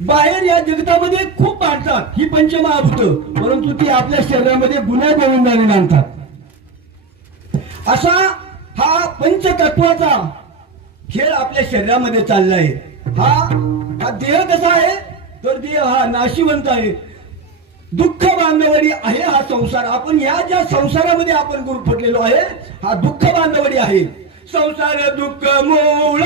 बाहेर या जगतामध्ये खूप मांडतात ही पंचमहाभूत, परंतु ती आपल्या शरीरामध्ये गुन्हा गोविंदाने मांडतात. असा हा पंचतत्वाचा खेळ आपल्या शरीरामध्ये चाललाय. हा देह कसा आहे तर देह हा नाशिवंत आहे, दुःख बांधवडी आहे हा संसार. आपण या ज्या संसारामध्ये आपण गुरफटलेलो आहे हा दुःख बांधवडी आहे. संसार दुःख मूळ